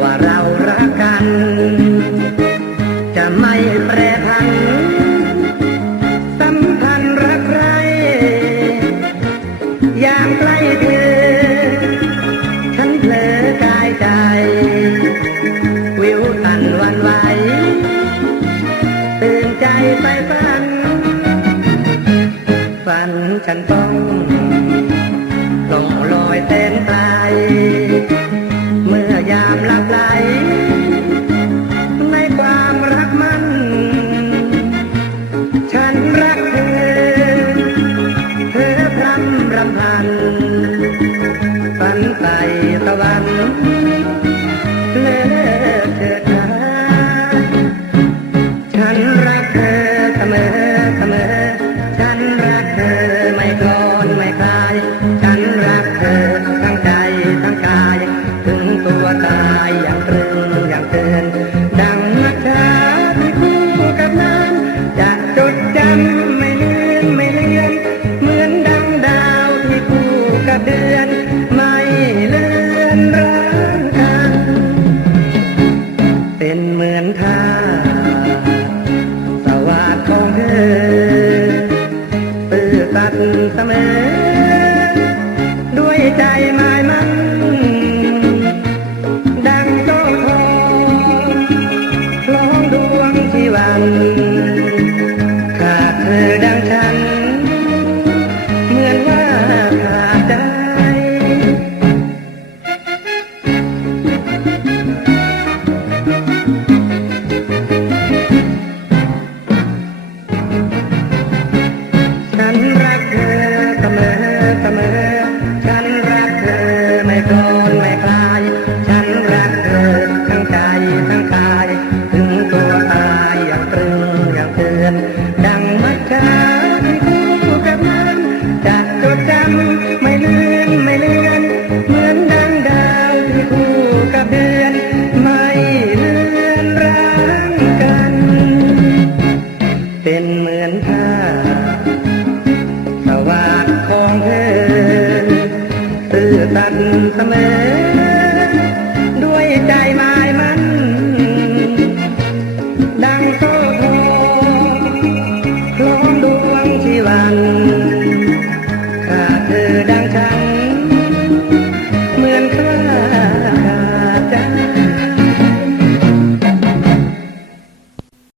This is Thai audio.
ว่าเรารักกัน จะไม่แปรพันสัมพันธ์รักใคร อย่างใกล้เธอ ฉันเผลอกายใจ วิวตันวันไหวตื่นใจไปฝัน ฝันฉันต้องลงลอยเต้นปา น มอ ด้วยใจหมายมั่นดังโต้ทองล้องดวงที่วัน ขาดเธอดังฉัน เหมือนว่าขาดได้ ฉันรักเธอำไม่เลือนไม่เลือนเหมือนดังดาวที่คู่กับเดือนไม่เลือนร่างกัน เป็นเหมือนผ้าสวากของเธอซื่อสัตย์เสมอ ด้วยใจมา